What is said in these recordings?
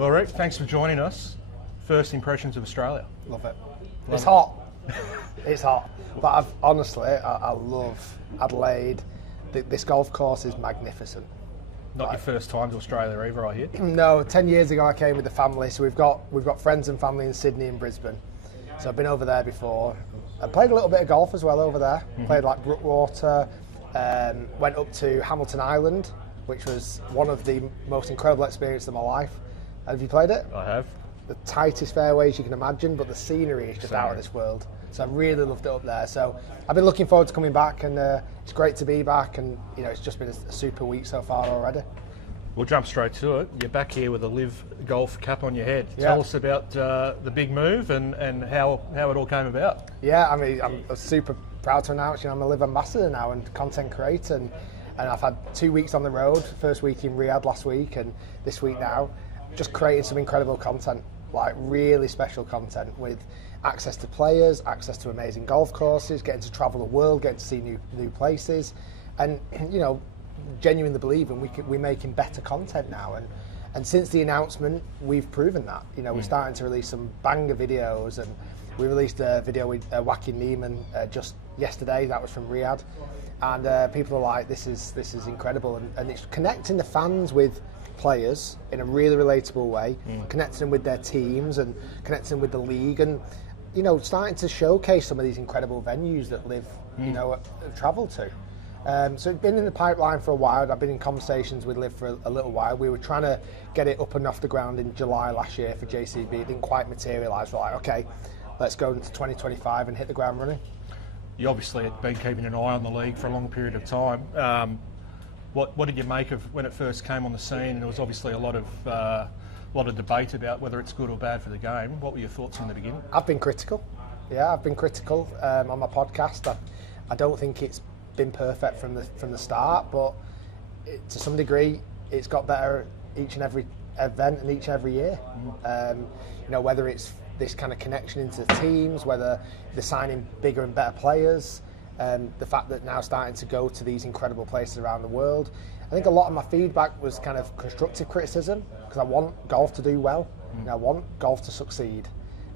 Well, Rick, thanks for joining us. First impressions of Australia. Love it. It's hot. It's hot. But honestly, I love Adelaide. This golf course is magnificent. Not your first time to Australia either, I hear. No, 10 years ago I came with the family. So we've got friends and family in Sydney and Brisbane. So I've been over there before. I played a little bit of golf as well over there. Played like Brookwater. Went up to Hamilton Island, which was one of the most incredible experiences of my life. Have you played it? I have. The tightest fairways you can imagine, but the scenery is just out of this world. So I really loved it up there. So I've been looking forward to coming back, and it's great to be back. And it's just been a super week so far already. We'll jump straight to it. You're back here with a LIV Golf cap on your head. Yeah. Tell us about the big move and how it all came about. Yeah, I mean, I'm super proud to announce I'm a LIV ambassador now and content creator. And I've had 2 weeks on the road. First week in Riyadh last week, and this week now, just creating some incredible content, like really special content with access to players, access to amazing golf courses, getting to travel the world, getting to see new places, and genuinely believing we're making better content now. And since the announcement, we've proven that. We're starting to release some banger videos, and we released a video with Wacky Neiman just yesterday. That was from Riyadh, and people are like, "This is incredible," and it's connecting the fans with players in a really relatable way, connecting them with their teams and connecting them with the league, and starting to showcase some of these incredible venues that LIV have travelled to. So it's been in the pipeline for a while. I've been in conversations with LIV for a little while. We were trying to get it up and off the ground in July last year for JCB. It didn't quite materialise. We're like, okay, let's go into 2025 and hit the ground running. You obviously had been keeping an eye on the league for a long period of time. What did you make of when it first came on the scene? And there was obviously a lot of debate about whether it's good or bad for the game. What were your thoughts in the beginning? I've been critical. Yeah, I've been critical on my podcast. I don't think it's been perfect from the start, but to some degree, it's got better each and every event and each and every year. Whether it's this kind of connection into teams, whether they're signing bigger and better players. The fact that now starting to go to these incredible places around the world. I think a lot of my feedback was kind of constructive criticism, because I want golf to do well, and I want golf to succeed.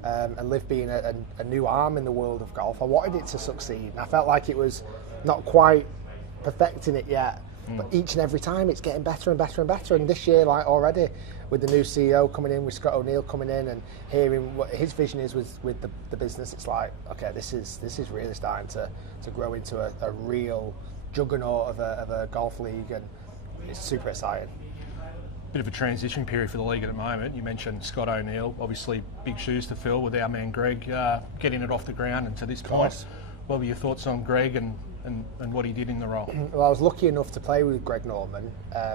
And LIV being a new arm in the world of golf, I wanted it to succeed, and I felt like it was not quite perfecting it yet, but each and every time it's getting better and better and better. And this year, like already, with the new CEO coming in, with Scott O'Neill coming in, and hearing what his vision is with the business, it's like, okay, this is really starting to grow into a real juggernaut of a golf league, and it's super exciting. Bit of a transition period for the league at the moment. You mentioned Scott O'Neill, obviously big shoes to fill with our man Greg getting it off the ground and to this point. What were your thoughts on Greg and what he did in the role? Well, I was lucky enough to play with Greg Norman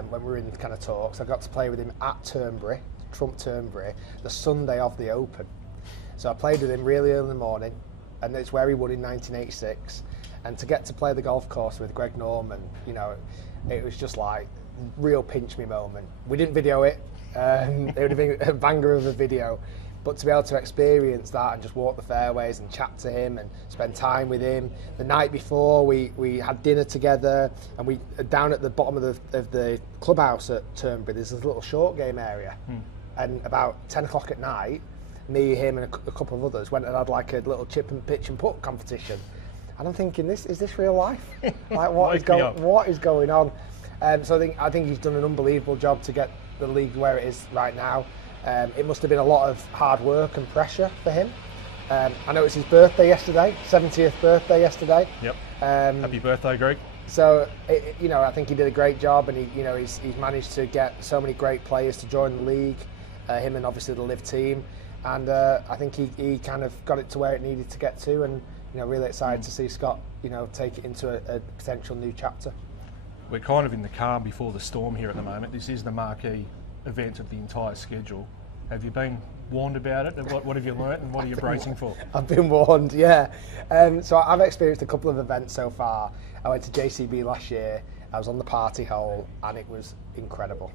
when we were in kind of talks. I got to play with him at Turnberry, Trump Turnberry, the Sunday of the Open. So I played with him really early in the morning, and it's where he won in 1986. And to get to play the golf course with Greg Norman, it was just like real pinch me moment. We didn't video it. It would have been a banger of a video. But to be able to experience that and just walk the fairways and chat to him and spend time with him. The night before, we had dinner together, and we down at the bottom of the clubhouse at Turnberry, there's this little short game area. And about 10 o'clock at night, me, him, and a couple of others went and had like a little chip and pitch and putt competition. And I'm thinking, is this real life? Like, what is going on? So I think he's done an unbelievable job to get the league where it is right now. It must have been a lot of hard work and pressure for him. I know it's his birthday yesterday, 70th birthday yesterday. Yep. Happy birthday, Greg. So I think he did a great job, and he's managed to get so many great players to join the league. Him and obviously the LIV team, and I think he kind of got it to where it needed to get to, and really excited to see Scott take it into a potential new chapter. We're kind of in the calm before the storm here at the moment. This is the marquee event of the entire schedule. Have you been warned about it? What have you learnt, and what are you bracing for? I've been warned, yeah. So I've experienced a couple of events so far. I went to JCB last year. I was on the party hole, and it was incredible.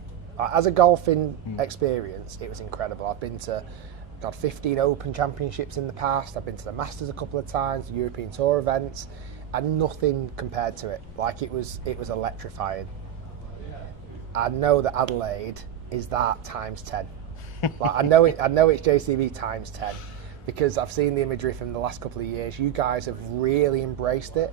As a golfing experience, it was incredible. I've been to 15 Open Championships in the past. I've been to the Masters a couple of times, European Tour events, and nothing compared to it. Like, it was electrifying. I know that Adelaide is that times 10. Like, I know it's JCB times 10 because I've seen the imagery from the last couple of years. You guys have really embraced it.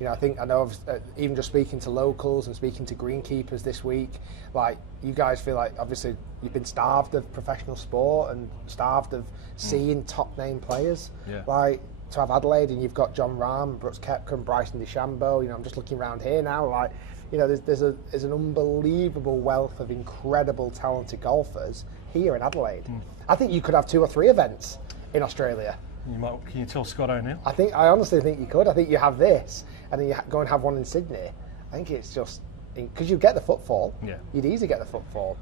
You know, I know even just speaking to locals and speaking to greenkeepers this week, like, you guys feel like obviously you've been starved of professional sport and starved of seeing top name players. Like, to have Adelaide and you've got John Rahm, Brooks Koepka and Bryson DeChambeau. You know, I'm just looking around here now, like, you know, there's an unbelievable wealth of incredible talented golfers here in Adelaide. I think you could have 2 or 3 events in Australia. Can you tell Scott O'Neill? I honestly think you could. I think you have this, and then you go and have one in Sydney. I think it's just because you get the footfall. Yeah, you'd easily get the footfall.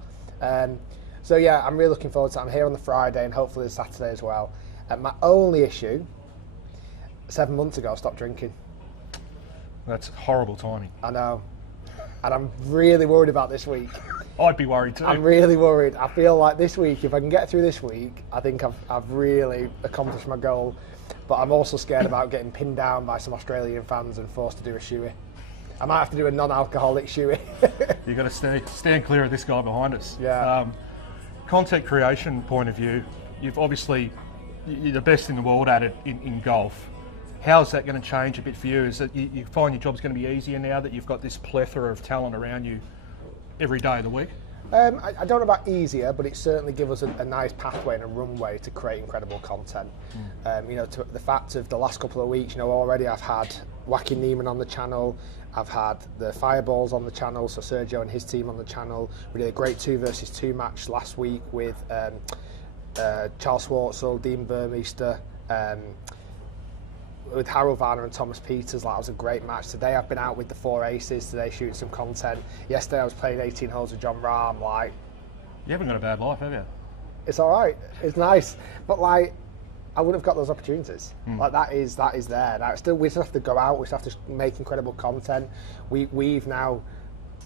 So yeah, I'm really looking forward to it. I'm here on the Friday and hopefully the Saturday as well. My only issue: 7 months ago, I stopped drinking. That's horrible timing. I know, and I'm really worried about this week. I'd be worried too. I'm really worried. I feel like this week, if I can get through this week, I think I've really accomplished my goal. But I'm also scared about getting pinned down by some Australian fans and forced to do a shoey. I might have to do a non-alcoholic shoey. You've got to stand clear of this guy behind us. Yeah. Content creation point of view, you're the best in the world at it in golf. How's that going to change a bit for you? Is that you find your job's going to be easier now that you've got this plethora of talent around you every day of the week? I don't know about easier, but it certainly gives us a nice pathway and a runway to create incredible content. You know, to the fact of the last couple of weeks, you know, already I've had Wacky Neiman on the channel, I've had the Fireballs on the channel, so Sergio and his team on the channel. We did a great 2 versus 2 match last week with Charles Schwartzel, Dean Burmeister, with Harold Varner and Thomas Peters. Like, it was a great match. Today I've been out with the 4 aces, today shooting some content. Yesterday I was playing 18 holes with John Rahm. Like, you haven't got a bad life, have you? It's all right. It's nice, but like, I wouldn't have got those opportunities. Like, that is there. Now, we still have to go out. We still have to make incredible content. We've now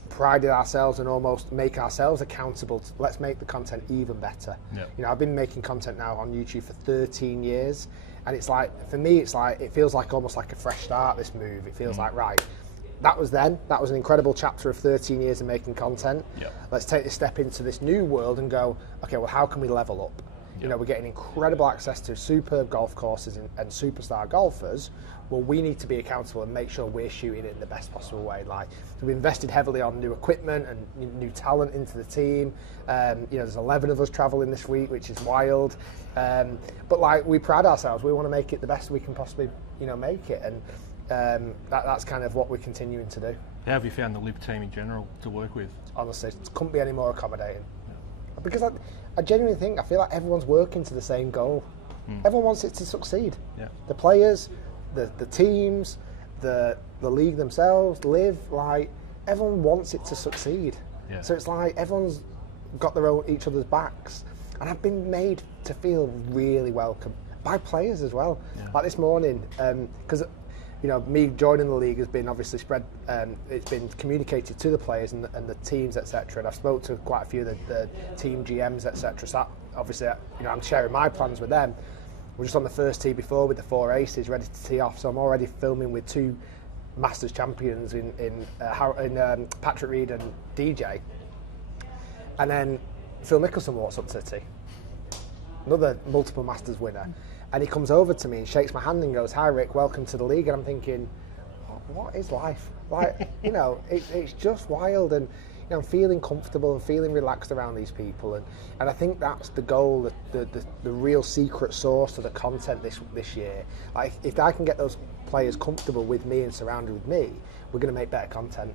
prided ourselves and almost make ourselves accountable. Let's make the content even better. You know, I've been making content now on YouTube for 13 years. And it's like, for me, it feels like almost like a fresh start, this move. It feels like, right, that was an incredible chapter of 13 years of making content. Let's take this step into this new world and go, okay, well, how can we level up? You know, we're getting incredible access to superb golf courses and superstar golfers. Well, we need to be accountable and make sure we're shooting it in the best possible way. Like, so we invested heavily on new equipment and new talent into the team. You know, there's 11 of us traveling this week, which is wild. But like, we pride ourselves. We want to make it the best we can possibly, you know, make it. And that's kind of what we're continuing to do. How have you found the LIV team in general to work with? Honestly, it couldn't be any more accommodating. Because I genuinely think, I feel like everyone's working to the same goal. Everyone wants it to succeed. The players, the teams, the league themselves, LIV, like, everyone wants it to succeed. So it's like everyone's got each other's backs. And I've been made to feel really welcome by players as well. Like this morning, because you know, me joining the league has been obviously spread. It's been communicated to the players and the teams, etc. And I've spoke to quite a few of the team GMs, etc. So that, obviously, you know, I'm sharing my plans with them. We're just on the first tee before with the 4 aces, ready to tee off. So I'm already filming with 2 Masters champions in Patrick Reed and DJ. And then Phil Mickelson walks up to the tee, another multiple Masters winner. And he comes over to me and shakes my hand and goes, "Hi Rick, welcome to the league." And I'm thinking, what is life? Like, you know, it's just wild. And you know, I'm feeling comfortable and feeling relaxed around these people. And I think that's the goal, the real secret sauce to the content this year. Like, if I can get those players comfortable with me and surrounded with me, we're going to make better content.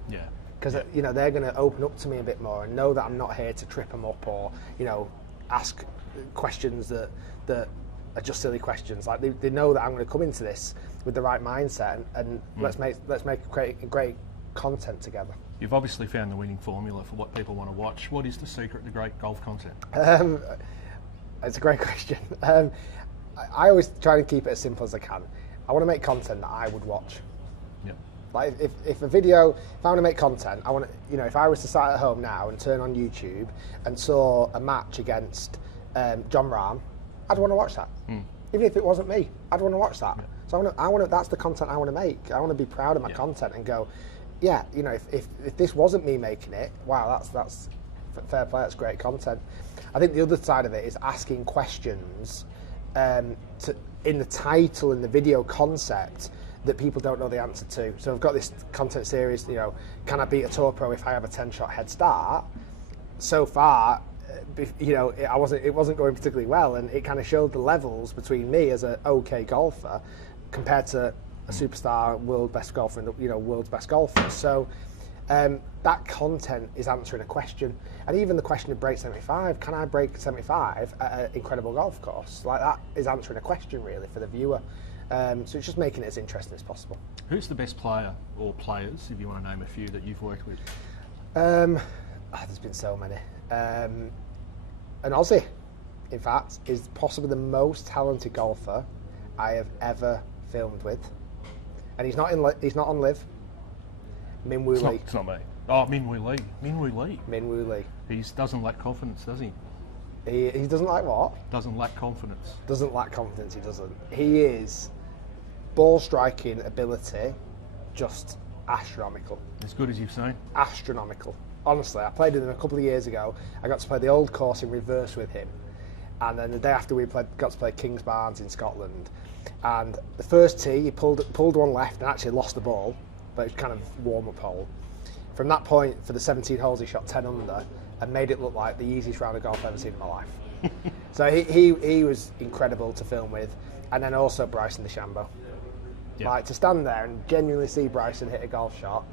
Because you know, they're going to open up to me a bit more and know that I'm not here to trip them up or, you know, ask questions that are just silly questions. Like, they know that I'm going to come into this with the right mindset and let's make great content together. You've obviously found the winning formula for what people want to watch. What is the secret to great golf content? It's a great question. I always try and keep it as simple as I can. I want to make content that I would watch. Like, if I want to make content, I want to, you know, if I was to sit at home now and turn on YouTube and saw a match against John Rahm, I'd want to watch that. Even if it wasn't me, I'd want to watch that. So I want to. That's the content I want to make. I want to be proud of my content and go, yeah, you know, if this wasn't me making it, wow, that's fair play, that's great content. I think the other side of it is asking questions in the title and the video concept that people don't know the answer to. So I've got this content series, can I beat a tour pro if I have a 10-shot head start? So far, it wasn't going particularly well, and it kind of showed the levels between me as an okay golfer compared to a superstar world's best golfer and world's best golfer. So that content is answering a question, and even the question of break 75, can I break 75 at an incredible golf course? Like, that is answering a question really for the viewer. So it's just making it as interesting as possible. Who's the best player or players, if you want to name a few, that you've worked with? There's been so many. An Aussie, in fact, is possibly the most talented golfer I have ever filmed with, and he's not on LIV. Min Woo Lee. It's not me. Oh, Min Woo Lee. Min Woo Lee. Min Woo Lee. He doesn't lack confidence, does he? He doesn't like what? Doesn't lack confidence. Doesn't lack confidence. He doesn't. He is ball striking ability, just astronomical. As good as you've seen. Astronomical. Honestly, I played with him a couple of years ago. I got to play the old course in reverse with him, and then the day after we got to play Kings Barnes in Scotland. And the first tee, he pulled one left and actually lost the ball, but it was kind of warm-up hole. From that point, for the 17 holes, he shot 10 under and made it look like the easiest round of golf I've ever seen in my life. So he was incredible to film with. And then also Bryson DeChambeau. Yeah. Like, to stand there and genuinely see Bryson hit a golf shot,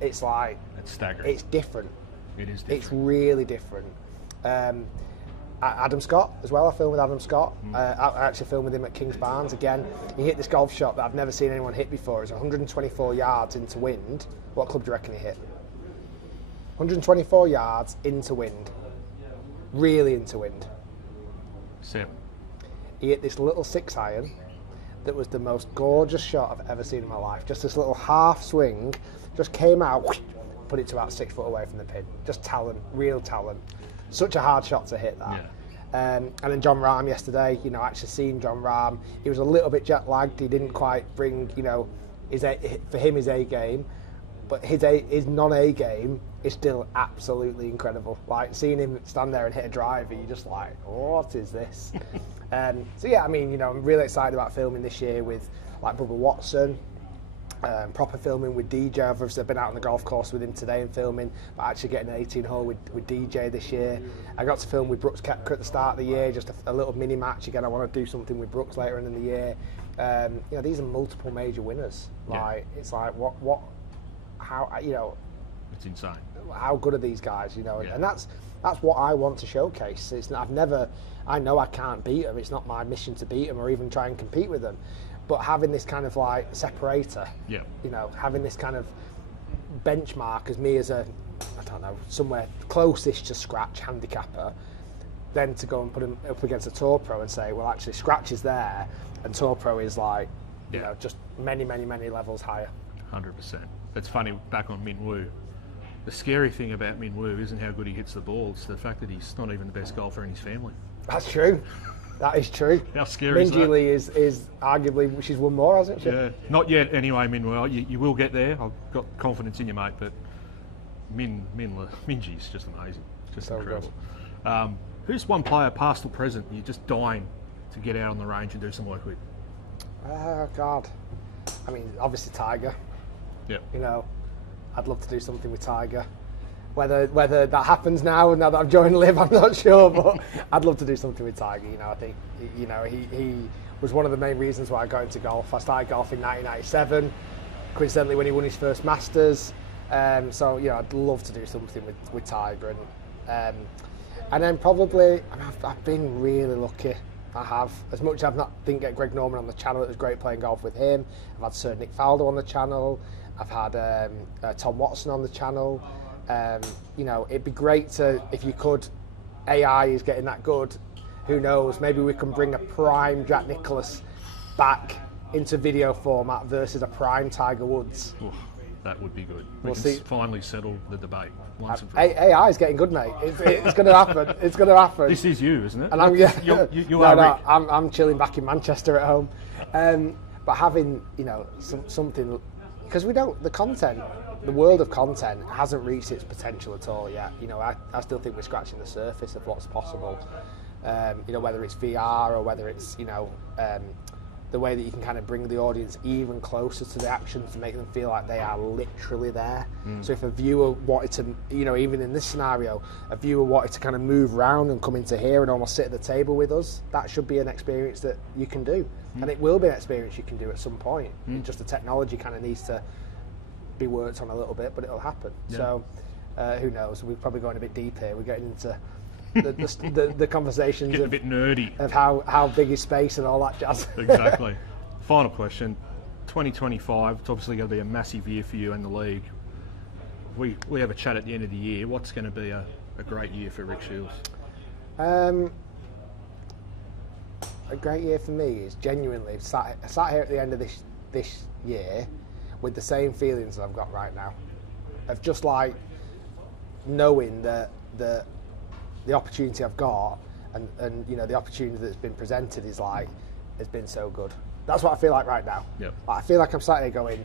it's like... It's staggering. It's different. It is different. It's really different. Adam Scott as well. I filmed with Adam Scott. I actually filmed with him at Kings Barnes. Again, he hit this golf shot that I've never seen anyone hit before. It was 124 yards into wind. What club do you reckon he hit? 124 yards into wind. Really into wind. 7. He hit this little 6-iron that was the most gorgeous shot I've ever seen in my life. Just this little half swing, just came out, put it to about 6 foot away from the pin. Just talent, real talent. Such a hard shot to hit that. Yeah. And then John Rahm yesterday, actually seeing John Rahm, he was a little bit jet lagged. He didn't quite bring, his A game, but his non-A game is still absolutely incredible. Like, seeing him stand there and hit a driver, you're just like, what is this? So yeah, I'm really excited about filming this year with like Bubba Watson. Proper filming with DJ. I've obviously been out on the golf course with him today and filming, but actually getting an 18 hole with DJ this year. I got to film with Brooks Koepka at the start of the year, just a little mini match. Again, I want to do something with Brooks later in the year. These are multiple major winners. Like, yeah. It's like how it's insane. How good are these guys? Yeah. And that's what I want to showcase. I know I can't beat them. It's not my mission to beat them or even try and compete with them. But having this kind of like separator, yeah. Having this kind of benchmark as me as somewhere closest to scratch handicapper, then to go and put him up against a tour pro and say, well, actually, scratch is there, and tour pro is like, just many, many, many levels higher. 100%. It's funny, back on Min Woo. The scary thing about Min Woo isn't how good he hits the ball; it's the fact that he's not even the best golfer in his family. That's true. That is true. How scary is that? Minjee Lee is arguably, she's won more, hasn't she? Yeah, not yet anyway, Minwoo. You will get there. I've got confidence in you, mate, but Minjee's just amazing. Just so incredible. Who's one player, past or present, you're just dying to get out on the range and do some work with? Oh, God. Obviously Tiger. Yep. I'd love to do something with Tiger. Whether that happens now that I've joined LIV, I'm not sure, but I'd love to do something with Tiger. I think he was one of the main reasons why I got into golf. I started golf in 1997, coincidentally when he won his first Masters. So I'd love to do something with Tiger, and then probably I've been really lucky. I have, as much as didn't get Greg Norman on the channel. It was great playing golf with him. I've had Sir Nick Faldo on the channel. I've had Tom Watson on the channel. It'd be great to, if you could, AI is getting that good, who knows, maybe we can bring a prime Jack Nicklaus back into video format versus a prime Tiger Woods. Oof, that would be good. We'll can see. Finally settle the debate once and for all. AI is getting good, mate. It's going to happen. It's going to happen. This is you, isn't it? And I'm chilling back in Manchester at home. But having, something because we don't, the world of content hasn't reached its potential at all yet. You know, I still think we're scratching the surface of what's possible. You know, whether it's VR or whether it's, you know, the way that you can kind of bring the audience even closer to the action to make them feel like they are literally there. So if a viewer wanted to, you know, even in this scenario, a viewer wanted to kind of move around and come into here and almost sit at the table with us, that should be an experience that you can do. And it will be an experience you can do at some point. Just the technology kind of needs to be worked on a little bit, but it'll happen. Yeah. So who knows? We're probably going a bit deep here. We're getting into the conversations getting a bit nerdy of how big is space and all that jazz. Exactly. Final question. 2025, it's obviously going to be a massive year for you and the league. We have a chat at the end of the year. What's going to be a great year for Rick Shiels? A great year for me is genuinely sat here at the end of this year with the same feelings that I've got right now, of just like knowing that the opportunity I've got and you know, the opportunity that's been presented has been so good. That's what I feel like right now. Yep. Like, I feel like I'm sat here going,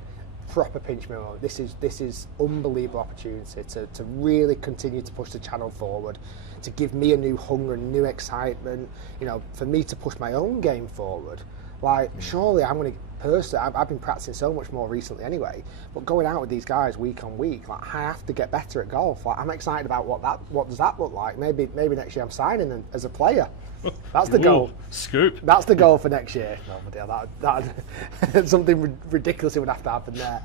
proper pinch me moment. This is unbelievable opportunity to really continue to push the channel forward, to give me a new hunger and new excitement. You know, for me to push my own game forward. Like, surely I'm going to personally. I've been practicing so much more recently anyway. But going out with these guys week on week, like, I have to get better at golf. Like, I'm excited about what does that look like. Maybe next year I'm signing as a player. That's the goal. Scoop. That's the goal for next year. No, that something ridiculous would have to happen there.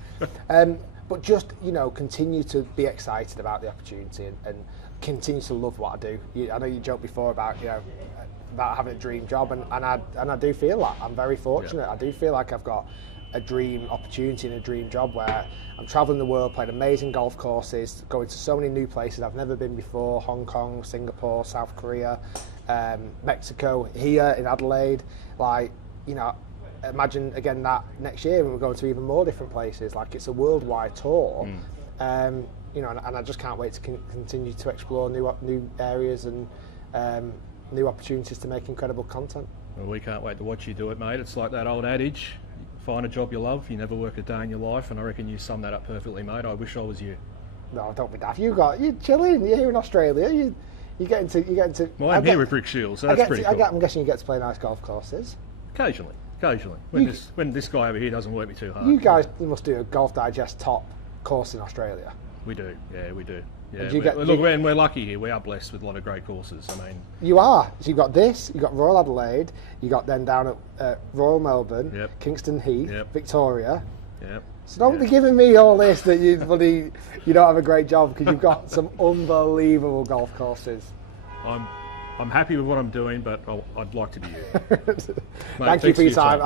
But just, you know, continue to be excited about the opportunity and continue to love what I do. I know you joked before about, you know, about having a dream job, and I do feel that I'm very fortunate. Yeah. I do feel like I've got a dream opportunity and a dream job where I'm traveling the world, playing amazing golf courses, going to so many new places I've never been before: Hong Kong, Singapore, South Korea, Mexico, here in Adelaide. Like, you know, imagine again that next year when we're going to even more different places. Like, it's a worldwide tour. You know, and I just can't wait to continue to explore new areas and new opportunities to make incredible content. Well, we can't wait to watch you do it, mate. It's like that old adage: find a job you love, you never work a day in your life. And I reckon you summed that up perfectly, mate. I wish I was you. No, don't be daft. You're chilling. You're here in Australia. You get into. Well, I'm here with Rick Shiels, so that's pretty cool. I'm guessing you get to play nice golf courses. Occasionally. When this guy over here doesn't work me too hard. You guys must do a Golf Digest top course in Australia. We do. Yeah, we do. Yeah, we're lucky here. We are blessed with a lot of great courses. I mean, you are. So you've got this. You've got Royal Adelaide. You got then down at Royal Melbourne, Kingston Heath, Victoria. Yep. So don't be giving me all this that you don't have a great job, because you've got some unbelievable golf courses. I'm happy with what I'm doing, but I'd like to be you. Mate, Thank you for your time.